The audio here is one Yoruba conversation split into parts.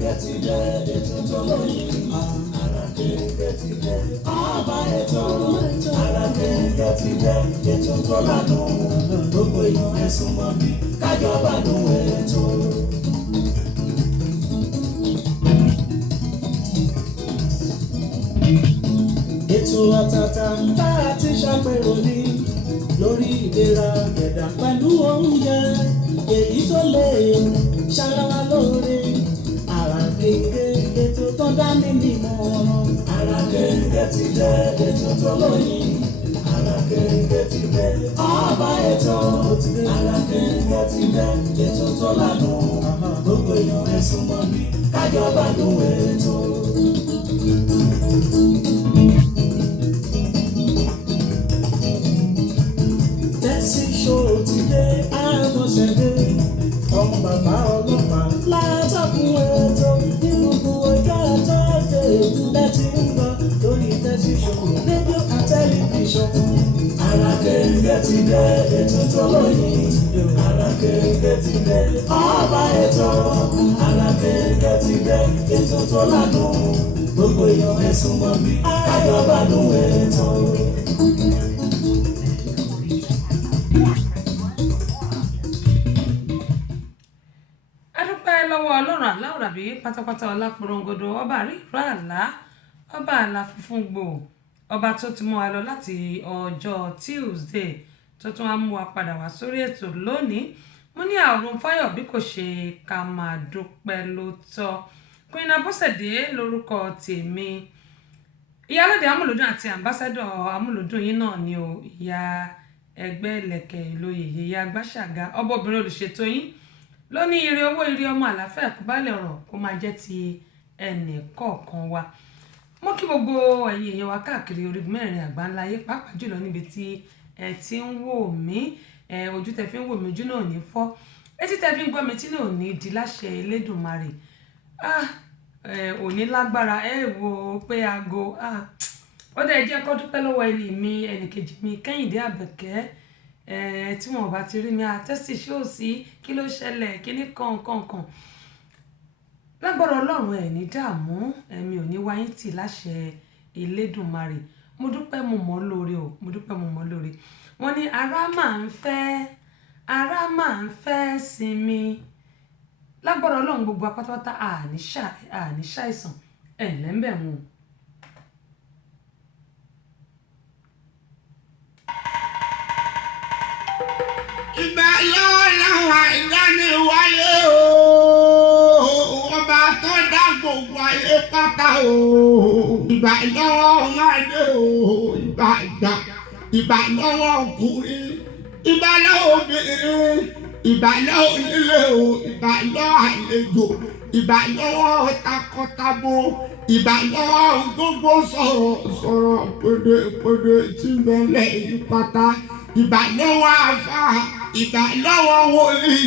kẹ̀kẹ́ ti dé ètò tó lóyìn. Ara kẹ̀kẹ́ ti dé ọba ètò. Ara kẹ̀kẹ́ ti dé ètò tó lánàá. Gbogbo èèyàn ẹ̀sùn mọ́ bí kájọba nù ètò. Ètò àtàtà bá a ti ṣàpérò ní lórí ìlera ẹ̀dá pẹ̀lú oúnjẹ èyí tó lè ṣara wa lóore. Ara kẹ̀kẹ́ ètò tó dání nímọ̀ ọ̀rọ̀. Ara kẹ̀kẹ́ ti dé ètò tó lóyìn. Ara kẹ̀kẹ́ ti dé ọba ètò. Ara kẹ̀kẹ́ ti dé ètò tó lánàá. Gbogbo èèyàn ẹ̀sùn mọ́ bí kájọba nù ètò. Tẹ́sí ṣòro ti dé àmọ́ṣẹ́dé ọmọ bàbá ọlọ́pàá látàkùn ètò ní gbogbo ọjọ́ àtọ́jọ́ ètò lẹ́tí ń gbọ́ lórí tẹ́sí ṣòro rédíò àti tẹlifíṣọ̀n. Ara kẹ̀kẹ́ ti dé ètò tó lóyìn. Ara kẹ̀kẹ́ ti dé ọba ètò. Ara kẹ̀kẹ́ ti dé ètò tó lánàá. Gbogbo èèyàn ẹ̀sùn mọ́ bí kájọba nù ètò. lọ́wọ́ ọlọ́run aláwùrábí pátápátá ọláporongodo ọba àríwá àlá ọba àlá funfun gbò ọba tó ti mú wa lọ láti ọjọ́ Tuesday tó tún wá mú wa padà wá sórí ètò lónìí. mo ní àrùn fáyọ̀ bí kò ṣe ká máa dúpẹ́ ló tọ́. Queen Abọ́sẹ̀dé lórúkọ tèmi, ìyálóde amúlùdún àti àmbásádọ̀ amúlùdún yín náà ni o, ìyá ẹgbẹ́ ìlẹ̀kẹ̀ ìlòyè ìyá Gbàṣàgà ọbọ̀bìnrin olùṣètò yín ló ní ire owó ire ọmọ àlàáfíà àkúbálẹ̀ ọ̀rọ̀ kó máa jẹ́ ti ẹnì kọ̀ọ̀kan wa. mo kí gbogbo ẹ̀yin èèyàn wa káàkiri orígun mẹ́rin àgbáńlá ayé pàápàá jùlọ níbi tí ẹ ti ń wò mí, ojú tẹ fi ń wò mí ojú náà ò ní fọ́, etí tẹ fi ń gbọ́ mi tí náà ò ní di láṣẹ Elédùmarè. Òní lágbára ẹ wò pé aago ó dẹ̀ jẹ́ kó dúpẹ́ lọ́wọ́ ẹni mi ẹnìkejì mi Kẹ́hìndé Àbẹ̀kẹ́ tí wọn bá ti rí mi àtẹ́sí ṣóòsì kí ló ṣẹlẹ̀ kíní kan lágbára Ọlọ́run ẹ̀ ní dààmú ẹ̀mí ò ní wáyé tì láṣẹ Elédùmarè. mo dúpẹ́ mo mọ̀ lóore o, mo dúpẹ́ mo mọ̀ lóore. wọ́n ní ara máa ń fẹ́ sinmi lágbára Ọlọ́run gbogbo apátápátá àní ṣàìsàn ẹ̀ lẹ́ńbẹ̀ wọn. ìgbà lọ́wọ́ làwọn ìdáni wáyé o, ọba tó dá gbogbo ayé pátá o. ìgbà lọ́wọ́ ọmọdé o, ìgbà lọ́wọ́ ọkùnrin, ìgbà lọ́wọ́ obìnrin, ìgbà lọ́wọ́ onílé o, ìgbà lọ́wọ́ àlejò, ìgbà lọ́wọ́ takọtabo, ìgbà lọ́wọ́ gbogbo sọ̀rọ̀ pèdè tí mẹ́lẹ̀ yí pátá, ìgbà lọ́wọ́ àfà, ìgbà lọ́wọ́ wòlíì,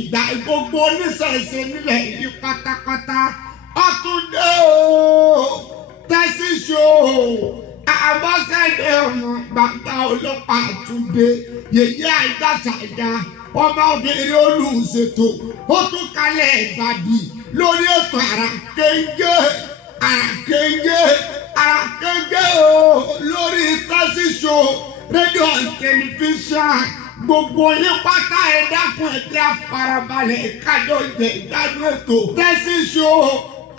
ìgbà gbogbo oníṣẹ̀ṣe nílẹ̀ yí pátápátá. ọ̀túndé o tẹ́sí ṣó Abọ́sẹ̀dé ọmọ bàbá ọlọ́pàá Túndé yèyé Àgbàṣàgà ọmọbìnrin olùṣètò ó tún kalẹ̀ ìgbàdì lórí ètò àràkéńgé o lórí tẹ́sí ṣó rédíò tẹlifíṣàn. gbogbo yín pátá ẹ dákun ẹ jẹ́ àfarabalẹ̀ kájọ jẹ ìgbádùn ètò tẹ́sí ṣó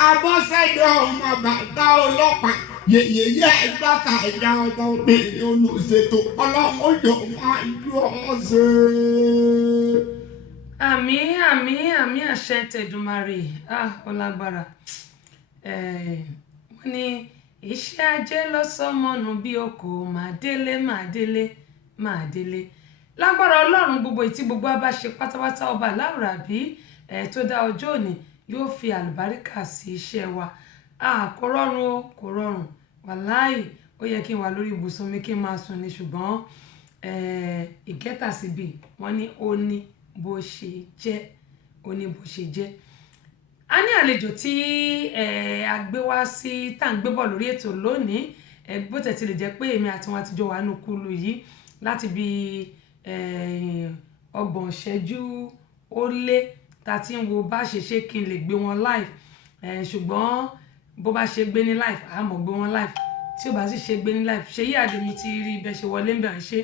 Abọ́sẹ̀dé ọmọ bàbá ọlọ́pàá yèyé Àgbàṣàgà ọmọbìnrin olùṣètò ọlọ́run ó jọ máa yọ ọ́ ṣe. àmì àṣẹ tẹ̀dùmarè ó lágbára. wọ́n ní iṣẹ́ ajé lọ́sọ̀mọ́nù bí oko máa délé lágbára Ọlọ́run gbogbo ìtí gbogbo bá ṣe pátápátá ọba Aláwùrábí tó dá ọjọ́ òní yóò fi àlùbáríkà sí iṣẹ́ wa. kò rọrùn wàláì ó yẹ kí n wà lórí ibùsùn mi kí n máa sùn ní ṣùgbọ́n ìkẹta síbi wọ́n ní ó ní bó ṣe jẹ́. a ní àlejò tí a gbé wá sí tá à ń gbé bọ̀ lórí ètò lónìí bó tẹ̀ ti lè jẹ́ pé èmi àti wọn ti jọ wà nínú kúlù yìí láti bí 30 ìṣẹ́jú ó lé tá a ti ń wo bá ṣe ṣe kí n lè gbé wọn live ṣùgbọ́n bó bá ṣe gbé ní live a mọ̀ gbé wọn live tí ó bá sì ṣe gbé ní live Ṣèyí Àdé mo ti rí bẹ́ẹ̀ ṣe wọlé ń bẹ̀rẹ̀ ṣe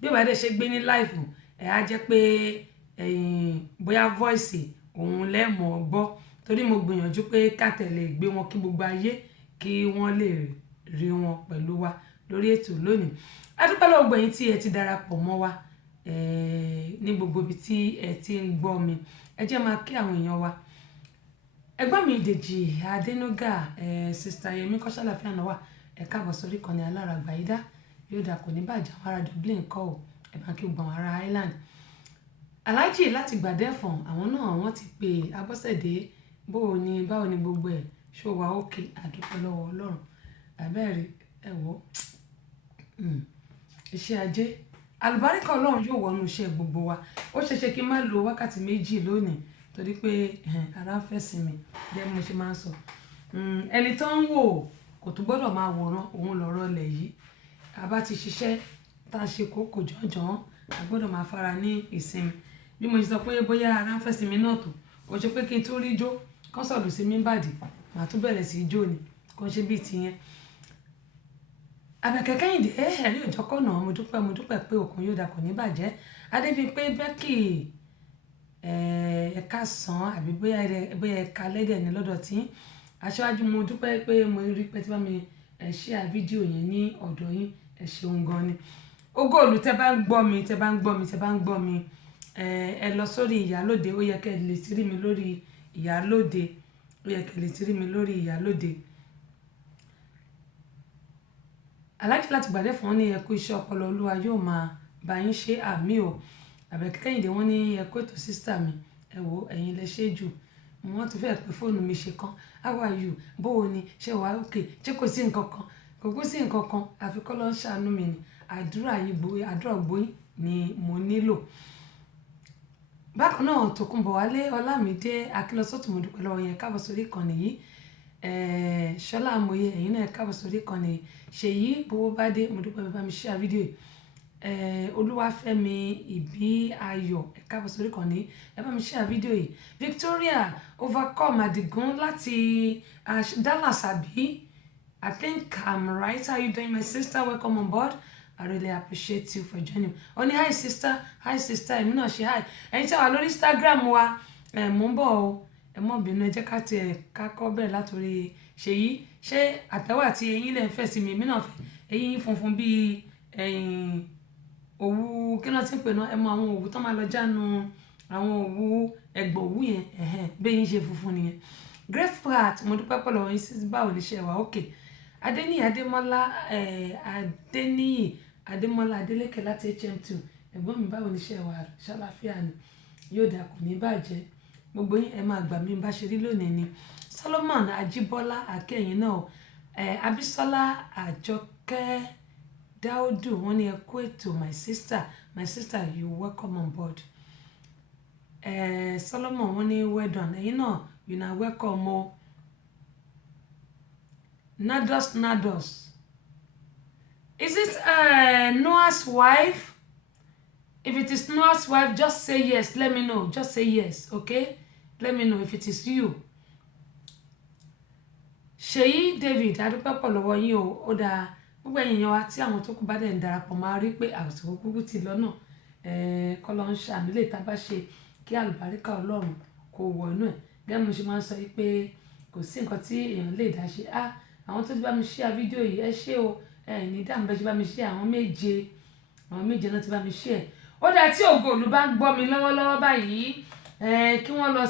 bí ó bá dẹ̀ ṣe gbé ní live á jẹ́ pé bóyá voice òun lẹ́mọ̀ gbọ́ torí mo gbìyànjú pé ká tẹ̀lé gbé wọn kí gbogbo ayé kí wọ́n lè rí wọn pẹ̀lú wa lórí ètò lónìí adúpẹ́ lọ́wọ́ gbẹ̀yìn tí ẹ ti darapọ̀ mọ́ wa ní gbogbo ibi tí ẹ ti ń gbọ́ mi ẹ jẹ́ máa kí àwọn èèyàn wa ẹgbọ́n mi Dèjì Adénúgà sista Yẹmí Kọ́ṣálàfíà náà wà ẹ káàbọ̀ sórí ìkànnì Alárágbà Àyídá yóò dà kò ní bàjẹ́ àwọn ará Dublin kọ́ ò ẹ máa kí gbọ̀n ará Ireland aláàjì láti Gbàdẹ́fọ̀n àwọn náà wọ́n ti pè Abọ́sẹ̀dé báwo ni gbogbo ẹ̀ ṣó wa òkè àdúpẹ́ lọ́wọ́ Ọlọ́run àbẹ́rẹ́ ẹ wò iṣẹ́ ajé àlùbáríkà Ọlọ́run yóò wọnú iṣẹ́ gbogbo wa ó ṣeéṣe kí n má lo wákàtí méjì lónìí torí pé ara ń fẹ́ sinmi jẹ́ mo ṣe máa ń sọ ẹni tó ń wò kò tún gbọ́dọ̀ máa wòran òun lọ́rọ̀ lẹ̀ yìí a bá ti ṣiṣẹ́ tá a ṣe kókò jọ̀ọ́jọ̀ọ́ a gbọ́dọ̀ máa fara ní ìsinmi bí mo ṣe sọ pé bóyá ara ń fẹ́ sinmi náà tó kò ṣe pé kí n tó rí jó kọ́sọ̀lù sí mi bàdí màá tún bẹ̀rẹ̀ sí í jó ni kò ṣe bíi tiyẹn Àbẹ̀kẹ́ Kẹ́hìndé ẹ̀rí òjọ́kọ̀ náà mo dúpẹ́ pé òkun yóò dà kò ní bàjẹ́ Adébímpé Bẹ́kì ẹ̀ka sàn àbí bóyá ẹ̀ka lẹ́dẹ̀ ní lọ́dọ̀ tí aṣáájú mo dúpẹ́ pé mo rí pé tí bá mi share fídíò yẹn ní ọ̀dọ̀ yín ẹ ṣeun gan ni Ògòòlù tẹ́ bá ń gbọ́ mi ẹ lọ sórí Ìyálóde ó yẹ kẹ́ lè ti rí mi lórí Ìyálóde aláàjì láti Gbàdẹ́fọ̀n ní ẹ kú iṣẹ́ ọpọlọ Olúwa yóò máa bá yín ṣe àmì o Àbẹ̀kẹ́ Kẹ́hìndé wọ́n ní ẹ kú ètò sísítà mi ẹ wò ẹ̀yin lẹ ṣe jù wọ́n ti fẹ́ẹ̀ pé fóònù mi ṣe kan how are you bówo ni ṣe wà òkè ṣé kò sí nǹkan kan kò kú sí nǹkan kan àfi kọ́ ló ń ṣàánú mi ni àdúrà gbóyìn ni mo nílò bákan náà Tòkunbọ̀ Wálé Ọlámídé Akínlọ́sọ́tù mo dúpẹ́ lọ́wọ́ yẹn káàbọ̀ sórí ìkànnì yìí Ṣọlá Amòye ẹ̀yin náà káàbọ̀ sórí ìkànnì yìí Ṣèyí Bówóbádé mo dúpẹ́ bá mi share fídíò yìí Olúwafẹ́mi Ìbí Ayọ̀ ẹ káàbọ̀ sórí ìkànnì yìí ẹ bá mi share fídíò yìí Victoria Overcome Adigun láti Dallas àbí I think I'm right. How you doing, my sister? Welcome on board. I really appreciate you for joining. Oni hi sister, èmi náà ṣe hi. Ẹ̀yin tí wà lórí Instagram wa, mo ń bọ̀ o. Ẹ mọ̀ bínú ẹ jẹ́ ká tiẹ̀ ká kọ́ bẹ̀rẹ̀ látòrí Ṣèyí. Ṣé àtẹ́wọ́ àti eyín lẹ̀ ń fẹ́ sí mi? Èmi náà fẹ́ eyín funfun bíi òwú kí náà ti ń pè náà ẹ mọ àwọn òwú tó máa lọ jánu àwọn òwú ẹ̀gbọ̀ òwú yẹn bẹ́ẹ̀ yín ṣe funfun nìyẹn. Grateful Heart mo dúpẹ́ pọ̀ lọ́wọ́ yín sí báwo ní ṣe wà okay. Adéníyì Adémọ́lá Adélékè láti HM2 ẹ̀gbọ́n mi báwo ní ṣe wà ṣàlàáfíà ni yóò dà kò ní bàjẹ́ gbogbo yín ẹ máa gbà mí bá ṣe rí lónìí ni Solomon Ajíbọ́lá akẹ́yìn náà Abísọ́lá Àjọkẹ́ Dáúdù wọ́n ní ẹ kú ètò my sister you welcome on board Solomon wọ́n ní well done ẹ̀yin náà you na welcome o Nados is it Noah's wife? If it is Noah's wife, just say yes. Let me know. Just say yes, okay? Let me know if it is you. Ṣèyí David, adúpẹ́ pọ̀ lọ́wọ́ yín o. Ó dáa. Gbogbo ẹ̀yin wa tí àwọn tó kù bá dẹ̀ ń darapọ̀ máa rí pé àsìkò kúkú ti lọ́nà. Kọ́lọ́ ń ṣàmì lè tá bá ṣe kí àlùbáríkà Ọlọ́run kó wọ inú ẹ̀. Gẹ́gẹ́ bí mo ṣe máa ń sọ pé kò sí nǹkan tí èèyàn lè dá ṣe. Àwọn tó ti bá mi share fídíò yìí ẹ ṣé o. Ní dáàmú bẹ́ẹ̀ ṣe bá mi share àwọn méje náà ti bá mi share. Ó dáa tí Ògòòlù bá ń gbọ́ mi lọ́wọ́lọ́wọ́ báyìí kí wọ́n lọ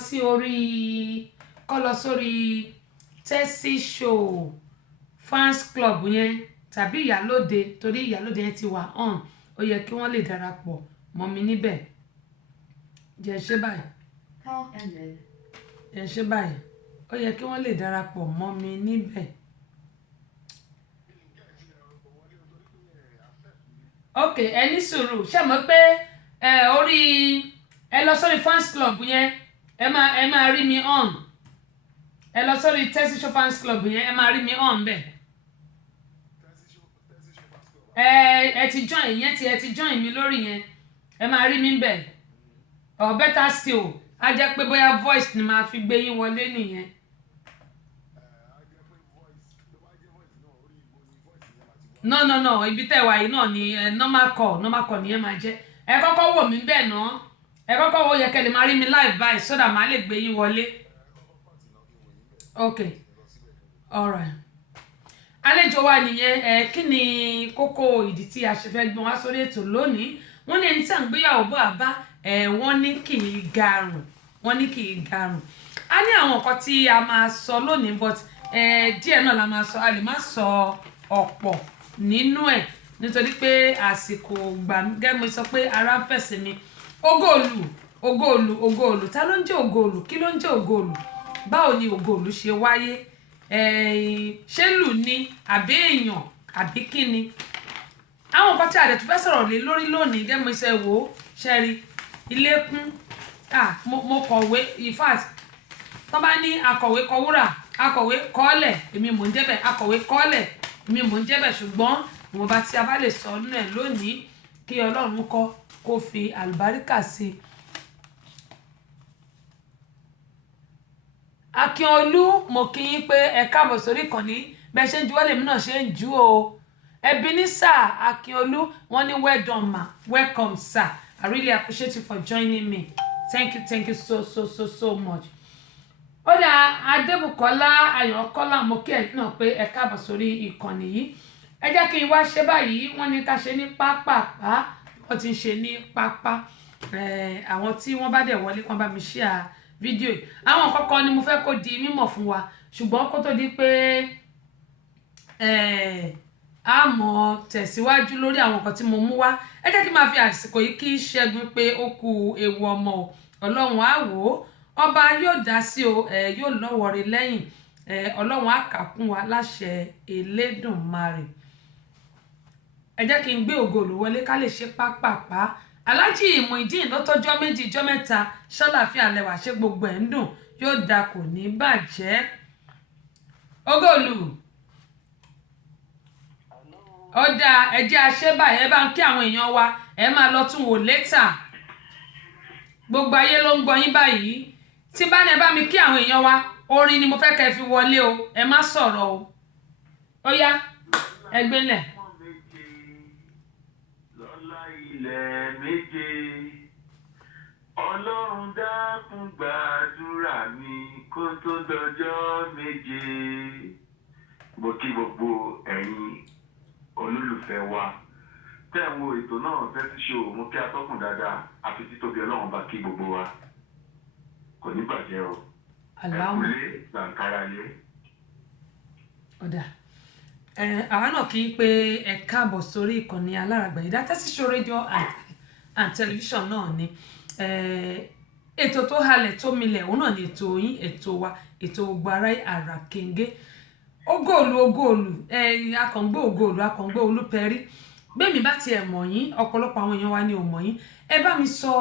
sórí Tessy Show fans club yẹn tàbí Ìyálóde torí Ìyálóde yẹn ti wà on ó yẹ kí wọ́n lè darapọ̀ mọ́ mi níbẹ̀ jẹ́ ṣe báyìí ó yẹ kí wọ́n lè darapọ̀ mọ́ mi níbẹ̀. Ok ẹ ní sùúrù ṣe mọ̀ pé ẹ lọ sórí fans club yẹn ẹ máa rí mi on ẹ lọ sórí Tessy Show fans club yẹn ẹ máa rí mi on bẹ́ẹ̀ ẹ ti join yẹn ẹ ti join mi lórí yẹn ẹ máa rí mi bẹ́ẹ̀ or better still á jẹ́ pé bóyá voice ni màá fi gbé yín wọlé nìyẹn no ibi tẹ́ wà yìí náà ni normal call ni ẹ máa jẹ́ ẹ kọ́kọ́ wò mí bẹ́ẹ̀ náà ẹ kọ́kọ́ wò yẹ kẹ́ lè máa rí mi live báyìí so that màá lè gbé yín wọlé. Okay, alright. Àlejò wa nìyẹn kí ni kókó ìdí tí a ṣe fẹ́ gbọ́n wá sórí ètò lónìí wọ́n ní ẹni tí à ń gbéyàwó bọ̀ àbá wọ́n ní kì í garùn a ní àwọn nǹkan tí a máa sọ lónìí but díẹ̀ náà la máa sọ a lè má sọ ọ̀pọ̀ nínú ẹ̀ nítorí pé àsìkò gbà gẹ́gẹ́ mo sọ pé ara ń fẹ̀sẹ̀ mi ògoòlù ta ló ń jẹ́ ògoòlù kí ló ń jẹ́ ògoòlù báwo ni ògoòlù ṣe wáyé ṣé lù ní àbí èèyàn àbí kí ni àwọn nǹkan tí a dẹ̀ tún fẹ́ sọ̀rọ̀ lé lórí lónìí gẹ́gẹ́ mo ṣe wò ó ṣẹ́rí ilé kún mo kọ̀wé in fact tó bá ní akọ̀wé kọwúrà akọ̀wé kọ́ọ̀lẹ̀ èmi mò ń jẹ́bẹ̀ akọ̀wé kọ́ọ̀lẹ̀ èmi mò ń jẹ́bẹ̀ ṣùgbọ́n ìwọ̀nba tí a bá lè sọ nínú ẹ̀ lónìí kí Ọlọ́run kó fi àlùbáríkà sí i. Akínolú mo kí yín pé ẹ káàbọ̀ sórí ìkànnì bẹ́ẹ̀ ṣe ń juwọ́ lèmi náà ṣe ń jú o Ebenezer Akínolú wọ́n ní well done ma welcome sir I really appreciate you for joining me thank you so much. Ó dà Adébùkọ́lá Ayọ̀kọ́lá mo kí ẹ̀ náà pé ẹ káàbọ̀ sórí ìkànnì yìí ẹ jẹ́ kí n wá ṣe báyìí wọ́n ní ká ṣe ní pápápá wọ́n ti ń ṣe ní pápá àwọn tí wọ́n bá dẹ̀ wọlé kan bá mi share fídíò yìí àwọn kọ̀ọ̀kan ni mo fẹ́ kó di mímọ̀ fún wa ṣùgbọ́n kó tó di pé a mọ̀ tẹ̀síwájú lórí àwọn nǹkan tí mo mú wá ẹ jẹ́ kí n máa fi àsìkò yìí kí Ṣẹ́gun pé ó kú ewu ọmọ o Ọlọ́run á wò ó ọba yóò dá sí o yóò lọ́wọ́ rẹ̀ lẹ́yìn Ọlọ́run á kà kún wa láṣẹ Elédùmarè ẹ jẹ́ kí n gbé ògoòlù wọlé ká lè ṣe pápápá Alhaji Muideen ló tọ́jọ́ méjì ijọ́ mẹ́ta ṣọ́láfíà lẹ́wà ṣé gbogbo ẹ̀ ń dùn yóò da kò ní bàjẹ́ ògoòlù ọ̀dà ẹ̀jẹ̀ àṣẹ́bà ẹ bá ń kí àwọn èèyàn wa ẹ máa lọ tún wò létà gbogbo ayé ló ń gbọ́ yín báyìí tí bá ní ẹ bá mi kí àwọn èèyàn wa orin ni mo fẹ́ kẹ́ fi wọlé o ẹ má sọ̀rọ̀ o ó yá ẹgbẹ́lẹ̀. Ilẹ̀ méje Ọlọ́run dákun gbàdúrà mi kó tó dọjọ́ méje. Mo kí gbogbo ẹ̀yin olólùfẹ́ wa tẹ́ ń wo ètò náà Best Show mo kí atọ́kùn dáadáa àfi títóbi Ọlọ́run bá kí gbogbo wa kò ní bàjẹ́ o ẹ̀kúlé gbàǹkárá lé. Ọ̀dà àwa náà kì í pé ẹ káàbọ̀ sórí ìkànnì aláràgbà yìí Best Show rédíò and tẹlifíṣàn náà ni ètò tó halẹ̀ tó milẹ̀ òun náà ni ètò yín ètò wa ètò gbogbo ará àràkéńgé ògoòlù akọ̀ǹgbé ògoòlù akọ̀ǹgbé olúpẹ̀rí bẹ́ẹ̀mi bá tiẹ̀ mọ̀ yín ọ̀pọ̀lọpọ̀ àwọn èèyàn wa ni ò mọ̀ yín ẹ bá mi sọ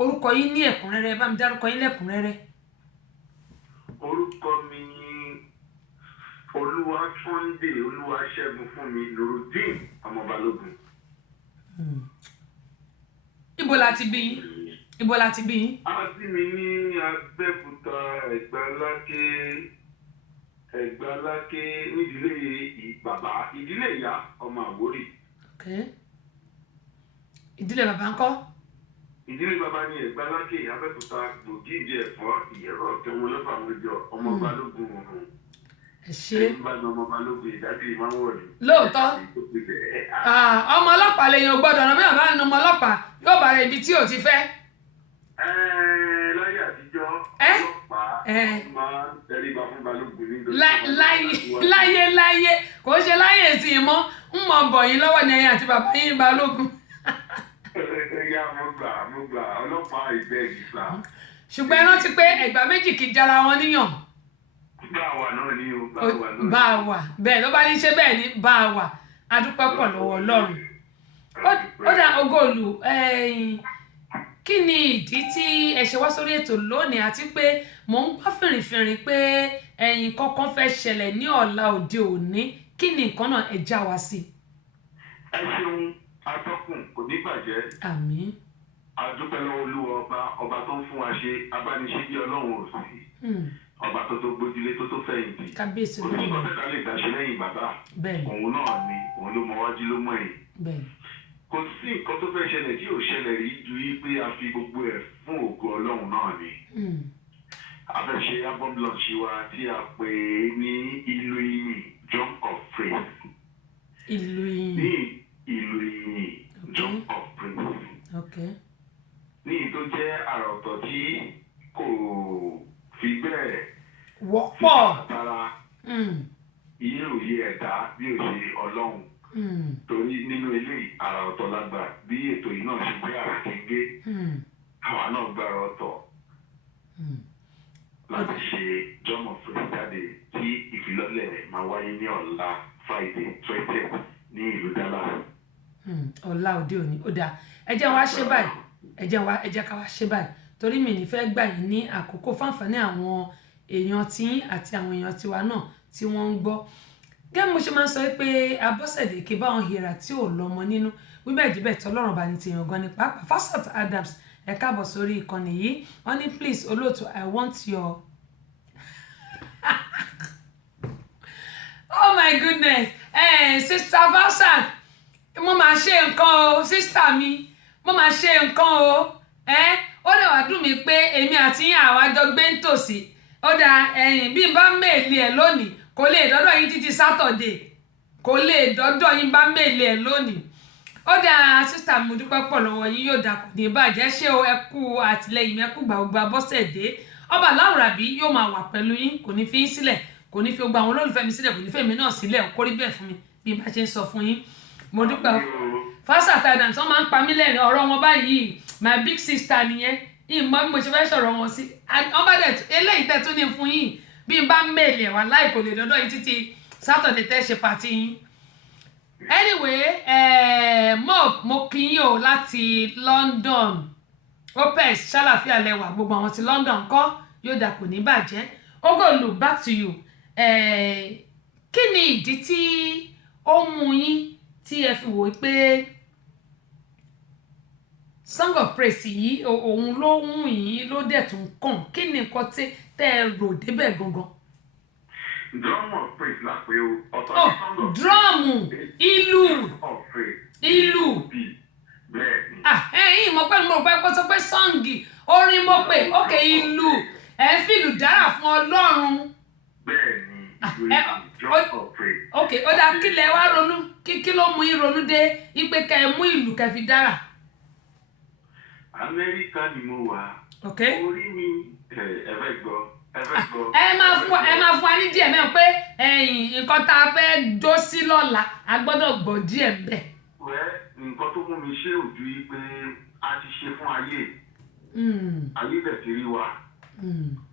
orúkọ yín ní ẹ̀kúnrẹ́rẹ́ ẹ bá mi dárúkọ yín lẹ́kúnrẹ́rẹ́. Orúkọ mi ni Olúwatúndé Olúwaṣẹ́gun fún mi Nurudeen ọmọ Balógun. Ibo la ti bí yín. A bí mi ní Abẹ́òkúta Ẹ̀gbáláké nídìílé bàbá ìdílé ìyá ọmọ Àwórì. Ìdílé bàbá ńkọ́? Ìdílé bàbá ní Ẹ̀gbáláké Abẹ́òkúta gbòógì ìdí ẹ̀fọ́ ìyẹ̀rọ tẹ̀wọ́n lọ́fà àwùjọ ọmọ Balógun ọ̀hún. Ẹ ṣé. Ẹ̀yin bá ní ọmọ Balógun ìdájọ́ ìmáwọ̀lì. Lóòótọ́ ọmọ ọlọ́pàá lèyìn ò gbọ́dọ̀ ọ̀nà bí bàbá ní ọmọ ọlọ́pàá yóò bá rẹ̀ ibi tí ò ti fẹ́. Láyé àtijọ́ ọlọ́pàá máa ń tẹríba fún Balógun nígbà láyé kò ṣe láyé sí i mọ́ ń mọ̀ bọ̀ yín lọ́wọ́ ní ẹ̀yin àti bàbá yín Balógun. Ẹ̀yà mo gbà ọlọ́pàá ìgbẹ́ ìgbà. Ṣùgbọ́n ẹ rántí pé ẹ̀gbà méjì kì í jara wọn níyàn. Báwa náà ni o bá a wà bẹ́ẹ̀ ló bá ní ṣe bẹ́ẹ̀ ni bá a wà adúpẹ́ pọ̀ lọ́wọ́ Ọlọ́run. Ó dá ògoòlù kí ni ìdí tí ẹ ṣe wá sórí ètò lónìí àti pé mò ń gbọ́ fìrìfìrì pé ẹ̀yin kankan fẹ́ ṣẹlẹ̀ ní ọ̀la òde òní kí ni nǹkan náà ẹ já wa sí. Ẹ ṣeun atọ́kùn kò ní bàjẹ́. Àmín. A dúpẹ́ lọ́wọ́ Olúwa ọba tó ń fún wa ṣe abániṣe bí Ọlọ́run ò sí. ọba tó gbójúlé tó fẹ̀yìntì kábíyèsí kò sí olódùmarè nǹkan tẹ́lá lè dáṣe lẹ́yìn bàbá bẹ́ẹ̀ni òun náà ni òun ló mọ wájú ló mọ ẹ̀yìn bẹ́ẹ̀ni kò sí nǹkan tó fẹ́ ṣẹlẹ̀ tí ò ṣẹlẹ̀ rí ju yí pé a fi gbogbo ẹ̀ fún ògo ọlọ́run náà ni a fẹ́ ṣe album launch wa tí a pè ní ìlú ìyìn Drum of Praise ìlú ìyìn ní ìlú ìyìn Drum of Praise ní tó jẹ́ àrà ọ̀tọ̀ tí kò fi bẹ́ẹ̀ wọ́pọ̀ tara iye òye ẹ̀dá bí ò ṣe ọlọ́run torí nínú eléyìí àrà ọ̀tọ̀ lágbà bí ètò yìí náà ṣe gbé àrà kéńgé àwa náà gbára ọ̀tọ̀ láti ṣe Drum of Praise jáde tí ìfilọ́lẹ̀ rẹ̀ máa wáyé ní ọ̀la Friday 20th ní ìlú Dallas. ọ̀la òde òní ó dáa ẹ jẹ́ wá ṣe báyìí ẹ jẹ́ ká wá ṣe báyìí torí mi ní fẹ́ gbà yín ní àkókò fáǹfààní àwọn èèyàn tí àti àwọn èèyàn tiwa náà tí wọ́n ń gbọ́ gẹ́gẹ́ mo ṣe máa ń sọ pé Abọ́sẹ̀dé kí bá wọn hìrà tí ò lọ́mọ nínú wíbẹ̀ jíbẹ̀ tọ́lọ́run bá ní ti yàn gan ni pàápàá Fasat Adams ẹ káàbọ̀ sórí ìkànnì yìí wọ́n ní please olóòtú I want your oh my goodness sister Fasat mo máa ṣe nǹkan o sister mi mo máa ṣe nǹkan o ó dẹ̀ wá dùn mí pé èmi àti yín àwájọ gbé ń tòsí ó dà bí n bá méèlì ẹ̀ lónìí kò lè dọ́dọ̀ yín títí Saturday kò lè dọ́dọ̀ yín bá méèlì ẹ̀ lónìí ó dà sísà mo dúpẹ́ pọ̀ lọ́wọ́ yín yóò dà kò ní bàjẹ́ ṣé o ẹ kú àtìlẹyìn ẹ kú gbàgbà Abọ́sẹ̀dé ọba Láwùrábí yóò máa wà pẹ̀lú yín kò ní fi yín sílẹ̀ kò ní fi gbogbo àwọn olólùfẹ́ mi sílẹ̀ kò ní fi èmi náà sílẹ̀ kó rí bẹ́ẹ̀ fún mi bí n bá ṣe ń sọ fún yín mo dúpẹ́ Fasat Adams wọ́n máa ń pa mí lẹ́rìn ọ̀rọ̀ wọn báyìí my big sister nìyẹn ìmọ̀ bí mo ṣe fẹ́ sọ̀rọ̀ wọn sí wọ́n bá dẹ̀ eléyìí tẹ́ tún ní fún yín bí n bá méèlì ẹ̀ wá láì kò lè dọ́dọ̀ yín títí Saturday tẹ́ ṣe pàtí yín anyway mo kí yín o láti London opes ṣàlàfíà lẹ́wà gbogbo àwọn ti London kọ́ yóò dà kò ní bàjẹ́ Ogolu back to you kí ni ìdí tí ó mú yín tí ẹ fi wò pé Song of Praise yìí òun ló ń yín ló dẹ̀ tún kàn kí ni nǹkan tẹ́ ẹ rò débẹ̀ gangan. Drum of Praise la pé o ọ̀tọ̀ ní Song of drum ìlú ìlú bẹ́ẹ̀ni. ẹ̀yin mo pẹ́ mo pẹ́ kó sọ pé sọ́ǹgì orin mo pè ókè ìlú ẹ̀ ń fìlù dára fún Ọlọ́run. bẹ́ẹ̀ni Drum of Praise. ok ó dáa kí lẹ wá ronú kí ló mú yín ronú dé ipe ká ẹ mú ìlú kẹ́ fi dára. Amẹ́ríkà ni mo wà. ok orí mi ẹ fẹ́ gbọ́. ẹ máa fún wa ní díẹ̀ mẹ́rin pé nǹkan tá a fẹ́ jó sí lọ́la a gbọ́dọ̀ gbọ́ díẹ̀ bẹ́ẹ̀. nǹkan tó mú mi ṣe ojú yìí pé a ti ṣe fún ayé ayé dẹ̀ ti rí wa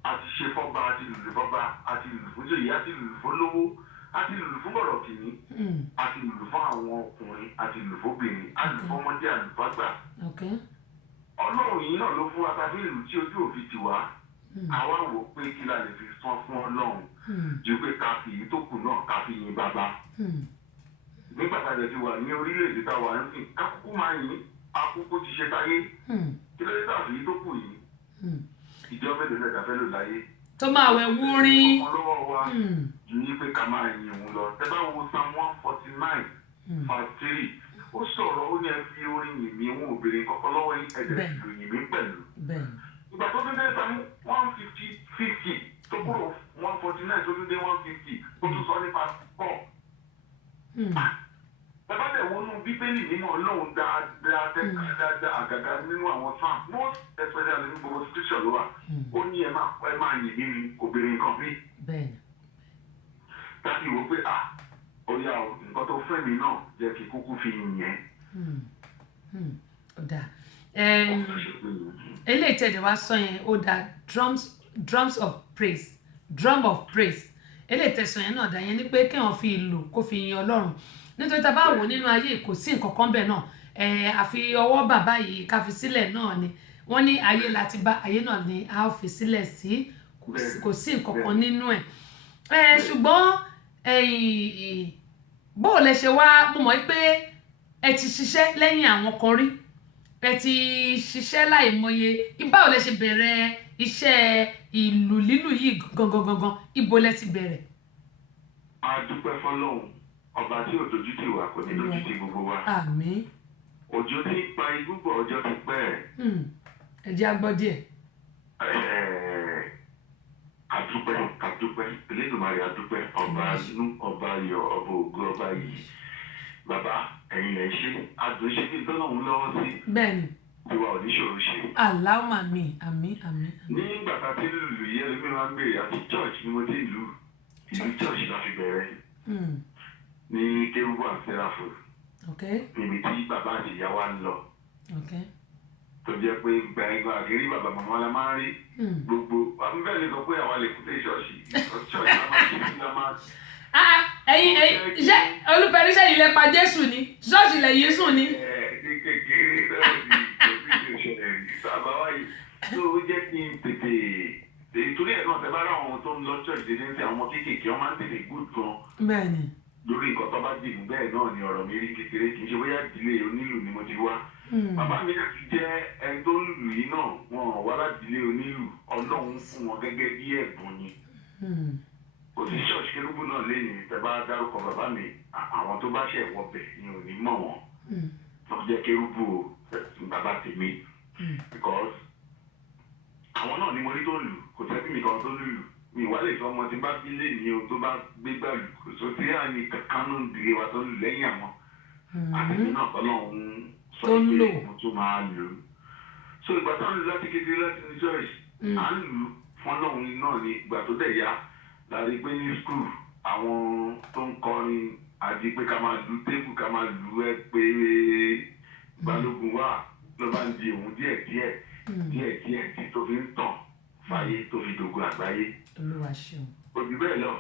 a ti ṣe fọ́ba a ti lùlù fọ́ba a ti lùlù fún jòyè a ti lùlù fún lówó a ti lùlù fún bọ̀rọ̀ kìíní a ti lùlù fún àwọn ọkùnrin a ti lùlù fún obìnrin a lùlù fún ọmọdé a lùlù fún àgbà. Ọlọ́run yìí náà ló fún wa tàbí ìlú tí ojú òfin ti wá àwa wò pé kí la lè fi san fún Ọlọ́run ju pé ká fi èyí tó kù náà ká fi yin bàbá. nígbà tá a jẹ ti wà ní orílẹ̀-èdè tá a wà ń sìn kákúkú máa yìn akúkú ti ṣe táyé kí ló dé tá a fi èyí tó kù yìí ìjọ mélòó lẹ́dà fẹ́ lò láyé. tó máa wẹ̀ wúrin. ọlọ́wọ́ wa ju yí pé ká máa yin òun lọ tẹ bá wo Psalm 149 verse 3 ó sọ̀rọ̀ ó ní ẹ fi orin yìn mí wọn obìnrin kọ́kọ́ lọ́wọ́ ẹ̀dẹ̀ ìlú yìn mí pẹ̀lú. ìgbà tó dé Psalm 150 tó kúrò 149 tó dé 150 ó tún sọ nípa pọ̀. bàbá dẹ̀ wọnú bíbélì nínú Ọlọ́run dáadáa àgàgà nínú àwọn Psalm most especially ní gbogbo scripture ló wà ó ní ẹ máa yìn mí ni obìnrin kan bí. láti wò pé ọ̀yà nǹkan tó fẹ́ mi náà jẹ́ kí kúkú fi yẹn. ó dáa eléyìí tẹ̀lé wá sọ yẹn ó dáa drums of praise drum of praise eléyìí tẹ̀sán yẹn náà dá yẹn ní pé kéèyàn fi ìlù kó fi yin Ọlọ́run nítorí tá a bá wò nínú ayé kò sí nǹkan kan bẹ́ẹ̀ náà àfi ọwọ́ bàbá yìí ká fi sílẹ̀ náà ni wọ́n ní ayé láti bá ayé náà ni a ó fi sílẹ̀ sí kò sí nǹkan kan nínú ẹ̀ ṣùgbọ́n bó lẹ ṣe wá mo mọ̀ pé ẹ ti ṣiṣẹ́ lẹ́yìn àwọn kan rí ẹ ti ṣiṣẹ́ láìmọye báwo lẹ ṣe bẹ̀rẹ̀ iṣẹ́ ìlú lílù yìí gangan ibo lẹ ti bẹ̀rẹ̀. a dúpẹ́ fọlọ́run ọba tí ò dojú tì wá kò ní dojú tì gbogbo wa. àmín. òjò tí ń pa igbúgbọ̀ ọjọ́ ti pẹ́ ẹ̀. ẹ jẹ́ a gbọ́ díẹ̀. adúpẹ́ Elédùmarè adúpẹ́ ọba inú ọba ayọ̀ ọba ògo ọba yìí bàbá ẹ̀yin lẹ ṣe àdúnṣe bí tọ́lọ́run lọ́wọ́ sí. bẹ́ẹ̀ni. tiwa ò ní ṣòro ṣe. Allahumma àmín. nígbà tá a ti lùlù yẹ lómi máa ń bèrè àti church ni mo ti ìlú church la fi bẹ̀rẹ̀ ní Kérúbù and Séráfù níbi tí bàbá àti ìyá wa ń lọ tó jẹ́ pé gbàgbà àgérí bàbá màmá la máa ń rí gbogbo bẹ́ẹ̀ lè sọ pé àwa lè kúté ṣọ́ọ̀ṣì la máa ṣe sí la máa. ẹ̀yin ṣe olùpẹ̀rẹ̀ yìí lẹ pa Jésù ni ṣọ́ọ̀ṣì lẹ yìí sùn ni. kékeré náà ni kò sí ìṣẹ̀lẹ̀ rí bàbá wa yìí tó jẹ́ kí n tètè torí ẹ̀ náà tẹ bá rà àwọn tó ń lọ church dédé ń tẹ àwọn kéékèèké wọn máa ń tètè good gan. bẹ́ẹ̀ni. lórí nǹkan tó bá dìbò bẹ́ẹ̀ náà ni ọ̀rọ̀ mi rí kékeré kì í ṣe bóyá ìdílé onílù ni mo ti wá. bàbá mi náà ti jẹ́ ẹni tó ń lù yìí náà wọn wá láti ilé onílù Ọlọ́run fún wọn gẹ́gẹ́ bí ẹ̀bùn ni. kò sí church Kérúbù náà lẹ́yìn tẹ bá dárúkọ bàbá mi àwọn tó bá ṣẹ̀ wọbẹ̀ ni ò ní mọ̀ wọ́n. tó jẹ́ Kérúbù bàbá tèmi because àwọn náà ni mo rí tó lù kò tẹ́bí mi kan tó lùlù mi ìwà lè sọ ọmọ tí bá bí lé ní o tó bá gbé gbàlù kò sọ tí àmì kankan ló ń dìde wa tó lù lẹ́yìn àwọn àtẹ̀mí náà tọ́lọ́run sọ pé mo tún máa lù ú. so ìgbà táwọn lù láti kékeré láti ní church à ń lù fún Ọlọ́run náà ní ìgbà tó dẹ̀ yá láti pé ní school àwọn tó ń kọrin àti pé ká máa lu tébù ká máa lù ẹ pé balógun wà ló bá ń di òun díẹ̀ tí tó fi ń tàn fàyè tó fi dògo àgbáyé. Olúwa ṣeun. òbí bẹ́ẹ̀ lọ.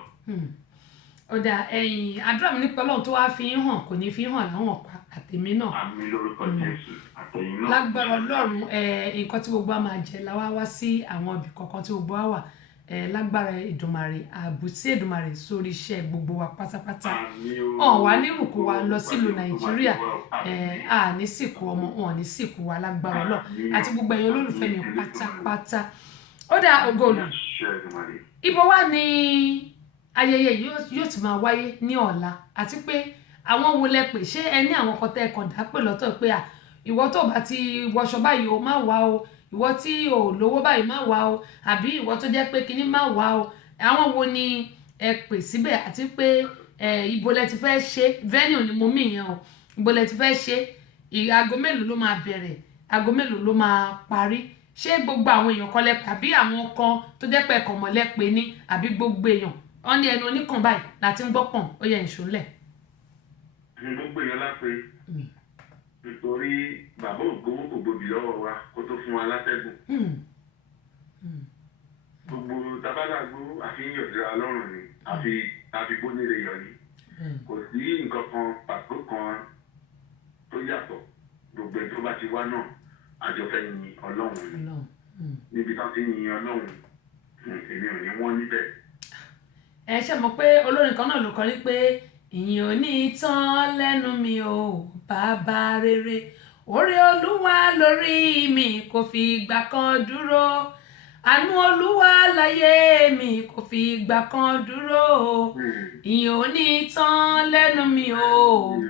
ó dà ẹ̀yin àdúrà mi nípa Ọlọ́run tó wá fi ń hàn kò ní fi hàn láwọn pa àtèmi náà. àmì lórúkọ Jésù àtẹ̀yìn náà. lágbára Ọlọ́run nǹkan tí gbogbo wa máa jẹ la wá sí àwọn ibì kọ̀ọ̀kan tí gbogbo wa wà lágbára Èdùmàrè àbùsí Èdùmàrè sórí iṣẹ́ gbogbo wa pátápátá ọ̀n wá nírùkú wa lọ sílùú Nàìjíríà a ní sìnkú ọmọ ọ̀n ní sìnkú wa lágbára Ọlọ́run àti gbogbo ẹ̀yin olólùfẹ́ mi pátápátá. ó dà Ògoolù ibo wá ní ayẹyẹ yóò ti máa wáyé ní ọ̀la àti pé àwọn wo lẹ pè ṣé ẹ ní àwọn kan tẹ́ ẹ kàn dá pè lọ́tọ̀ pé ìwọ tó bá ti wọṣọ báyìí o má wá o ìwọ tí ò lówó báyìí má wá o àbí ìwọ tó jẹ́ pé kinní má wá o àwọn wo ni ẹ pè síbẹ̀ àti pé ibo lẹ ti fẹ́ ṣe venue ni mo mì yẹn o ibo lẹ ti fẹ́ ṣe aago mélòó ló máa bẹ̀rẹ̀ aago mélòó ló máa parí ṣé gbogbo àwọn èèyàn kan lẹ́pẹ́ àbí àwọn kan tó jẹ́ pé ẹ̀kọ́ mọ̀ lẹ́pẹ́ ní àbí gbogbo èèyàn wọ́n ní ẹnu oníkan báyìí láti ń gbọ́ pọ̀n ó yẹ ìṣúlẹ̀. gbogbo èèyàn lápè nítorí bàbá ògbówó kò gbòbí lọ́wọ́ wa kó tó fún wa látẹ́gùn. gbogbo tábàlágbó àfihàn ìdíra lọ́rùn ni àfi gbóníire yọ ni kò sí nǹkan kan pàtó kan tó yàtọ̀ gbogbo ẹ̀ tó bá ti wá náà àjọfẹ́ yin Ọlọ́run ni níbi tá a ti yin Ọlọ́run èmi ò ní wọ́n níbẹ̀. ẹ ṣe mọ̀ pé olórin kan náà ló kọrí pé ìyìn ò ní tán lẹ́nu mi ò bàbá rere oore Olúwa lórí mi kò fi ìgbà kan dúró àánú Olúwa láyé mi kò fi ìgbà kan dúró ìyìn ò ní tán lẹ́nu mi ò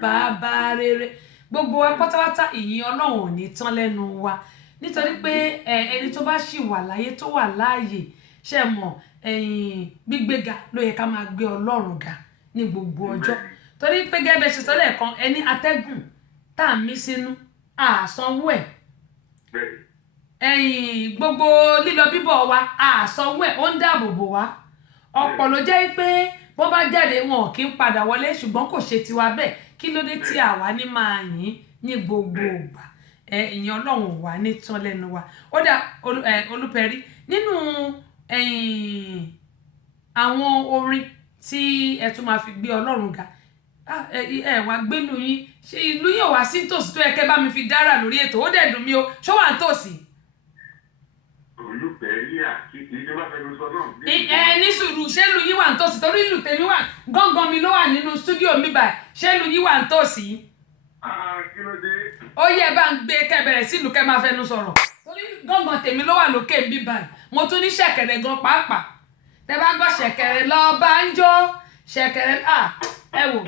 bàbá rere gbogbo wa pátápátá ìyìn Ọlọ́run ò ní tán lẹ́nu wa nítorí pé ẹni tó bá ṣì wà láyé tó wà láàyè ṣe mọ̀ gbígbéga ló yẹ ká máa gbé Ọlọ́run ga ní gbogbo ọjọ́ torí pé gẹ́gẹ́ bẹ́ẹ̀ ṣe sọ́lẹ̀ kan ẹni atẹ́gùn tá à ń mí sínú àsanwó ẹ̀ gbogbo lílọ bíbọ̀ wa àsanwó ẹ̀ ó ń dáàbò bò wá ọ̀pọ̀ ló jẹ́ pé bó bá jáde wọn ò kí ń padà wọlé ṣùgbọ́n kò ṣe tiwa bẹ́ẹ̀ kí ló dé tí àwa ní máa yìn ní gbogbo ìgbà ìyẹn Ọlọ́run wà ní tán lẹ́nu wa ó dà Olúpẹ̀rí nínú àwọn orin tí ẹ tún máa fi gbé Ọlọ́run ga ẹ wá gbélu yín ṣé ìlú yìí ò wá sí tòsí tó yẹ kẹ́ bá mi fi dára lórí ètò ó dẹ̀ dùn mí o ṣó wà tòsí. Olúpẹ̀rí àkìtì ìjọba fẹnu sọ náà. ní sùúrù ṣé ìlú yìí wà ń tòsí torí ìlú tèmi wà gángan mi ló wà nínú stúdíò mi báyìí ṣé ìlú yìí wà ń tòsí. kí ló dé. ó yẹ bá ń gbé kẹ́ bẹ̀rẹ̀ sí ìlú kẹ́ máa fẹnu sọ̀rọ̀ torí gángan tèmi ló wà lókè bí báyìí mo tún ní ṣẹ̀kẹ̀rẹ̀ gan pàápàá tẹ bá gbọ́ ṣẹ̀kẹ̀rẹ̀ lọ bá ń jó ṣẹ̀kẹ̀rẹ̀ ẹ wò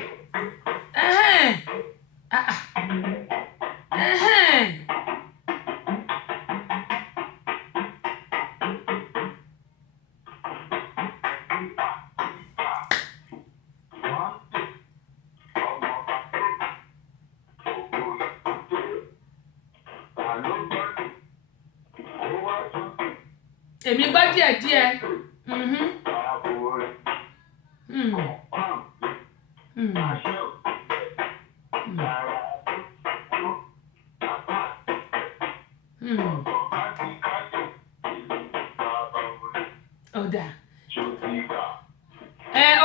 èmi gbọ́ díẹ̀díẹ̀. Ọ̀dà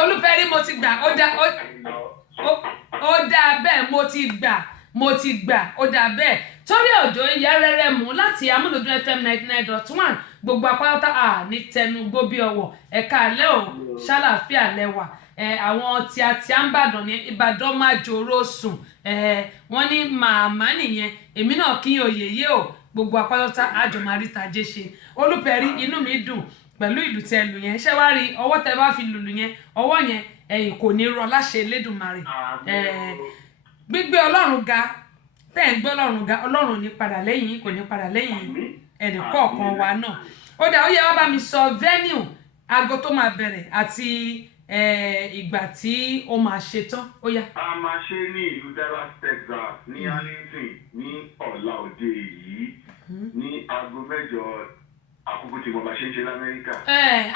Olúfẹ́rí mo ti gbà ó dà bẹ́ẹ̀ mo ti gbà ó dà bẹ́ẹ̀ torí òjò yẹ́rẹ́rẹ́ mú láti amúlòdún FM 99.1 gbogbo apáta ní tẹnugbó bí ọwọ́ ẹ̀ka alẹ́ ò ṣàlàáfíà lẹ́wà àwọn tí a ń bàdàn ní Ìbàdàn máa jòrò sùn wọ́n ní màmá nìyẹn èmi náà kí oyè yé o gbogbo apáta àjọmárìta jẹ́ ṣe Olúfẹ́rí inú mi dùn pẹ̀lú ìlú tẹ lù yẹn ṣé wàá rí ọwọ́ tẹ bá fi lùlù yẹn ọwọ́ yẹn kò ní rọ láṣẹ Elédùmarè gbígbé Ọlọ́run ga tẹ́ ń gbé Ọlọ́run ga Ọlọ́run ní padà lẹ́yìn kò ní padà lẹ́yìn ẹnì kọ̀ọ̀kan wa náà ó dà ó yẹ wá bá mi sọ venue aago tó máa bẹ̀rẹ̀ àti ìgbà tí ó máa ṣe tán ó yá. a máa ṣe ní ìlú Dallas, Texas ní Arlington ní ọ̀la òde yìí ní aago 8 àkókò tí mo bá ṣe ń ṣe l'Amẹ́ríkà.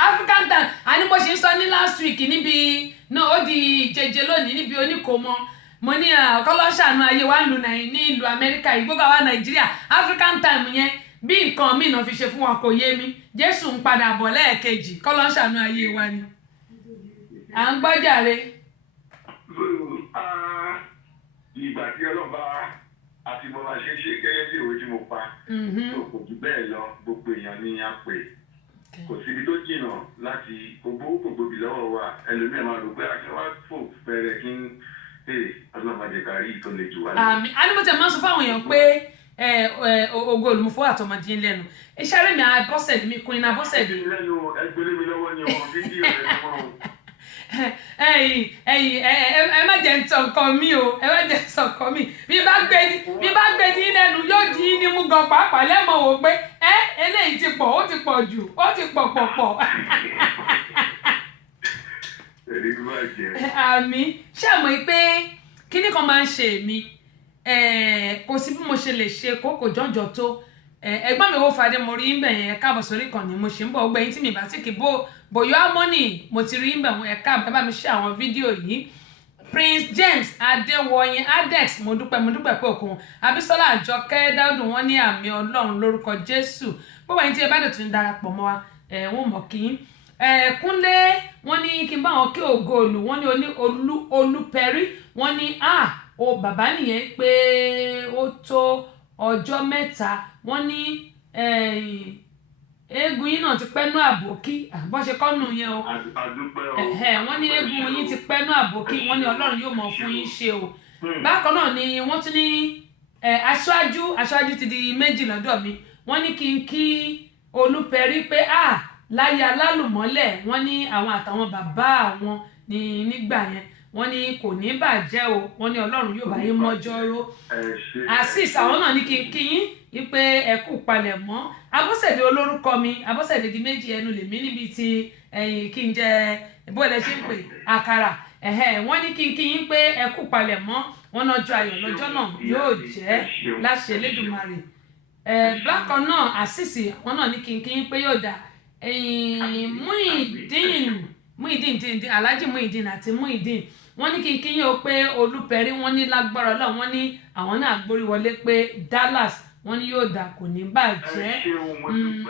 African time àní mo ṣe ń sọ ní last week níbi náà ó di ìjẹjẹ lónìí níbi oníkòmọ mo ní ọkọlọ́ṣàánú ayé wa ní ìlú Amẹ́ríkà ìgbóga wa Nàìjíríà African time yẹn bí nǹkan míì náà fi ṣe fún wa kò yé mi Jésù ń padà bọ̀ lẹ́ẹ̀kejì kọ́lọ́ṣàánú ayé wa ni à ń gbọ́jàre. ìgbà tí ọlọ́ba àti mo máa ṣe ń ṣe gẹ́gẹ́ bí òwe tí mo pa tó kò jù bẹ́ẹ̀ lọ gbogbo èèyàn ni a pè kò síbi tó jìnnà láti gbogbo lọ́wọ́ wa ẹlòmíràn máa rò pé akínwá fò fẹ́rẹ̀ kí n ọlọ́mọdé kárí tó lè jù wá lọ. àmì anímọ̀tẹ̀ máa ń sọ fáwọn èèyàn pé ogo olùmọ̀fọ́ àtọmọdé lẹ́nu iṣẹ́ rẹ̀ mi Abọ́sẹ̀dé mi kùnrin Abọ́sẹ̀dé. lẹ́nu ẹgbẹ́lẹ́ mi lọ́wọ́ ni ọmọ fídíò rẹ̀ ni wọ́n. ẹ má jẹ́ ń sọ nǹkan mi o ẹ má jẹ́ ń sọ nǹkan mi bí bá gbé ní lẹ́nu yóò di ní mú gan pàápàá lẹ́mọ̀ wò pé eléyìí ti pọ̀ ó ti pọ̀ jù ó ti pọ̀. àmì ṣé àmọ́ pé kíní kan máa ń ṣe èmi kò sí bí mo ṣe lè ṣe kókò jọ̀njọ̀ tó ẹ̀gbọ́n mi wo fàdé mo rí ń bẹ̀ yẹn káàbọ̀ sórí ìkànnì mo ṣe ń bọ̀ ọgbẹ́yìn tí mi bá sì kì bòyọ́ harmony mo ti rí ń bẹ̀ wọn ẹ̀ka àbẹ́ bá mi ṣe àwọn fídíò yìí Prince James Adéwọyìn Adex mo dúpẹ́ pé òkun Abisola Àjọkẹ́ Dáúdù wọn ní àmì Ọlọ́run lórúkọ Jésù gbogbo ẹ̀yin tí ẹ bá dẹ̀ tún darapọ̀ mọ́ wa wọn mọ̀ kí Kúnlé wọn ní kí n bá wọn kí ògo olù wọn ní Olúpẹ̀rí wọn ní o bàbá nìyẹn pé ó tó ọjọ́ mẹ́ta wọ́n ní eégún yín náà ti pẹ́nu àbòkí bọ́n ṣe kọ́nù yẹn o wọ́n ní eégún yín ti pẹ́nu àbòkí wọ́n ní Ọlọ́run yóò mọ̀ fún yín ṣe o bákan náà ni wọ́n tún ní aṣáájú ti di méjì lọ́dọ̀ mi wọ́n ní kí n kí Olúpẹ̀rí pé láyé alálùmọ́lẹ̀ wọ́n ní àwọn àtàwọn bàbá àwọn nígbà yẹn wọ́n ní kò ní bàjẹ́ o wọ́n ní Ọlọ́run yóò bá yín mọ́jọ́ ró Azeez àwọn náà ní kí n kí yín wípé ẹ kú palẹ̀ mọ́ Abọ́sẹ̀dé olórúkọ mi Abọ́sẹ̀dé di méjì ẹnu lèmi níbi tí kí n jẹ bóyá ṣe ń pè àkàrà wọ́n ní kí n kí yín pé ẹ kú palẹ̀ mọ́ wọ́n náà jọ ayọ̀ lọ́jọ́ náà yóò jẹ́ láṣẹ Elédùmarè bákan náà Azeez àwọn náà ní kí n kí yín pé yóò dá Muideen Alhaji Muideen àti Muideen wọ́n ní kí n kíyàn ó pé Olúpẹ̀rí wọ́n ní lágbára Ọlọ́run wọ́n ní àwọn náà gbórí wọlé pé Dallas wọ́n ní yóò dà kò ní bàjẹ́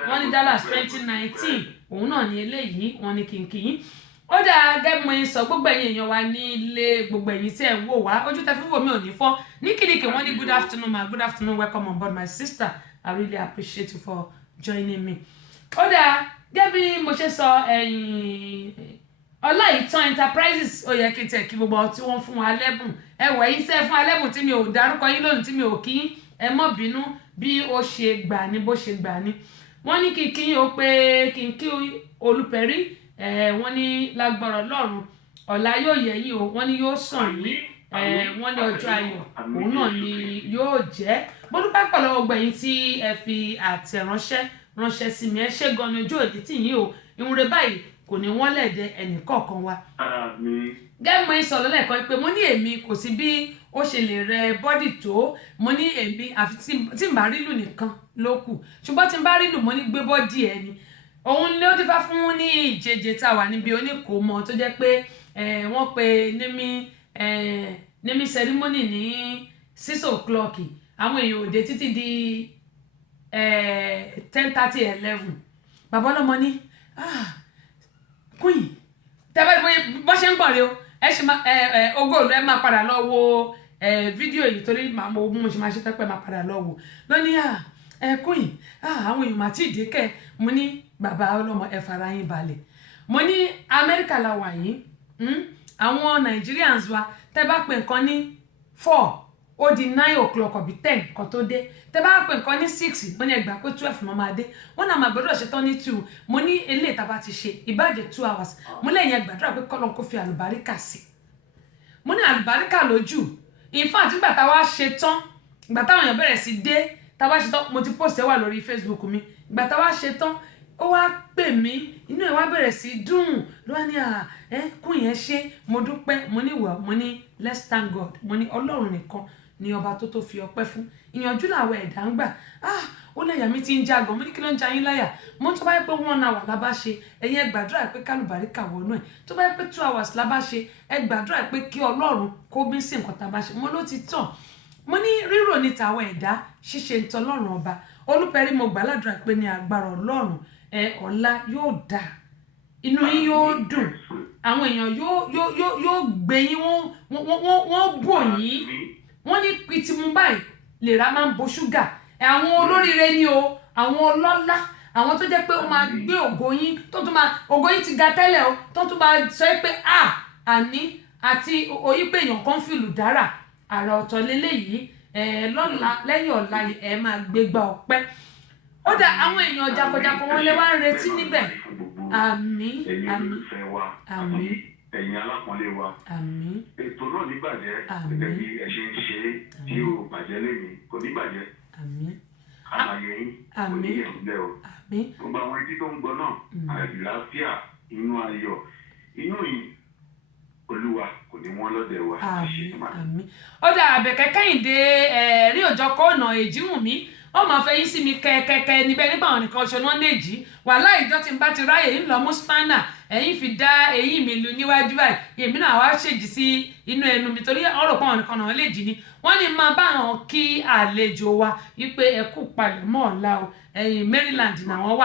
wọ́n ní Dallas 2019 òun náà ní eléyìí wọ́n ní kí n kíyìn ó dáa gẹ́gẹ́ mo sọ gbogbo ẹ̀yin èèyàn wa ní ilé gbogbo ẹ̀yin tí ẹ̀ ń wò wá ojú tẹ́ fi wò mí ò ní fọ́ ní kìdìkì wọ́n ní good afternoon ma good afternoon welcome on board my sister I really appreciate you for joining me ó dáa gẹ́gẹ́ bí mo ṣe sọ Ọláìtàn Enterprises ó yẹ kí n tẹ̀ kí gbogbo tí wọ́n fún wa lẹ́bùn ẹ̀wọ̀ yìí sẹ́ fún alẹ́bùn tí mi ò dárúkọ yín lónìí tí mi ò kí ẹ mọ́ bínú bí ó ṣe gbà ní bó ṣe gbà ní. wọ́n ní kí n kí o pé kí n kí Olúpẹ̀rí wọ́n ní lágbára Ọlọ́run ọ̀la yóò yẹ yín o, wọ́n ní yóò sàn yín, wọ́n ní ọjọ́ ayọ̀ òun náà ni yóò jẹ́. mo dúpẹ́ pẹ̀lú ọgbà yín tí ẹ fi àtẹ̀ránṣẹ́ sí mi, ẹ ṣé gan ni ojú òde tì yín o, ìwúre báyìí kò ní wọ́n lẹ̀dẹ̀ ẹnì kọ̀ọ̀kan wa. gẹ́gẹ́ mo ń sọ lọ́lẹ́ẹ̀kan pé mo ní èmi kò sí bí ó ṣe lè rẹ bọ́dì tó, mo ní èmi àfi tí n bá rí lù nìkan ló kù, ṣùgbọ́n tí n bá rí lù mo ní gbé bọ́dì ẹ ni. òun ni ó ti fá fún ní ìjẹjẹ tá a wà níbi oníkòómọ tó jẹ́ pé wọ́n pe némi ceremony ní 6 o'clock, àwọn èèyàn òde títí di 10:30 11. bàbá ọlọ́mọ ní queen tẹ́fẹ́ bó ṣe ń bọ̀ rẹ o, ẹ ṣe máa ogó rẹ máa padà lọ wo fídíò yìí torí mo ṣe máa ṣe tẹ́pẹ́ máa padà lọ wò lónìí queen àwọn èèyàn àti ìdíkẹ́. mo ní bàbá ọlọ́mọ ẹ fara yín balẹ̀, mo ní Amẹ́ríkà la wà yìí, àwọn Nigerians wa tẹ́ bá pè nǹkan ní 4 ó di 9 o'clock ọ̀bí 10 kan tó dé, tẹ́ bá pè nǹkan ní 6 mo ní ẹgbàá pé 12 mo máa dé, wọ́n náà máa gbọ́dọ̀ ṣe tán ní 2. mo ní eléyìí tá a bá ti ṣe ìbàjẹ́ 2 hours, mo lẹ́yìn ẹgbàdúrà pé kọ́lọ́n kó fi àlùbáríkà sí, mo ní àlùbáríkà lójú. in fact ìgbà tá a wá ṣe tán, ìgbà táwọn èèyàn bẹ̀rẹ̀ sí dé, tá a wá ṣe tán mo ti post ẹ wà lórí Facebook mi, ìgbà tá a wá ṣe tán ó wá pè mí, inú ẹ̀ wá bẹ̀rẹ̀ sí dùn ló wá ní kún yẹn ṣe mo dúpẹ́, mo ní wẹ̀, mo ní let's thank God, mo ní Ọlọ́run nìkan ni ọba tó fi ọpẹ́ fún. ìyànjú làwọn ẹ̀dá ń gbà. ó lẹ́yà mi ti ń já gan, mo ní kí ló ń ja yín láyà, mo tó bá yẹ pé 1 hour la bá ṣe ẹ̀yin ẹ gbàdúrà pé kálùbáríkà wọnú ẹ̀, tó bá yẹ pé 2 hours la bá ṣe ẹ gbàdúrà pé kí Ọlọ́run kó bí sí nǹkan tá a bá ṣe. mo ló ti tàn, mo ní rírò ní tàwọn ẹ̀dá, ṣíṣe ń tọlọ́run ọba. Olúpẹ̀rí mo gbà ládùúrà pé ní agbára Ọlọ́run ọ̀la yóò dà, inú yín yóò dùn, àwọn èèyàn yóò gbé yín, wọ́n bò yín. wọ́n ní pitimu báyìí lèrà máa ń bo ṣúgà. àwọn olóríire ni o, àwọn ọlọ́lá, àwọn tó jẹ́ pé ó máa gbé ògo yín, tó tún máa ògo yín ti ga tẹ́lẹ̀ o, tó tún máa sọ pé àní àti oyí pé èèyàn kan fìlù dára àrà ọ̀tọ̀ lélẹ́yìí lọ́la lẹ́yìn ọ̀la ẹ máa gbégbá ọpẹ́. ó dà àwọn èèyàn jakọjakọ wọn lè wá ń retí níbẹ̀. àmín àmín àmín ẹ̀yin alápọ̀nlé wa. àmín. ètò náà ní bàjẹ́ gẹ́gẹ́ bí ẹ ṣe ń ṣe tí ó bàjẹ́ lẹ́yìn kò ní bàjẹ́. àmín. àmàyẹ yín kò ní yẹ̀ sílẹ̀ o. àmín. gbogbo àwọn etí tó ń gbọ́ náà àlàáfíà inú ayọ̀ inú yìí Olúwa kò ní wọ́n lọ́dẹ̀ wa. àmín. ó dà Àbẹ̀kẹ́ Kẹ́hìndé rí òjò kó ọ̀nà Èjìwùmí ó máa fẹ́ yín sí mi kẹ́kẹ́kẹ́ níbẹ̀ nígbà wọn nìkan ṣe wọ́n léjì wàhálà ìjọ tí n bá ti ráyè ń lọ mú spanner ẹ̀yìn fi dá eyín mi lu níwájú báyìí èmi náà wá ṣèjì sí inú ẹnu mi torí ọ̀rọ̀ pọ̀ wọn nìkan náà léjì ni wọ́n ní máa bá àwọn kí àlejò wa wípé ẹ kú palẹ̀mọ́ ọ̀la o ẹ̀yìn Maryland náà wọ́n wà.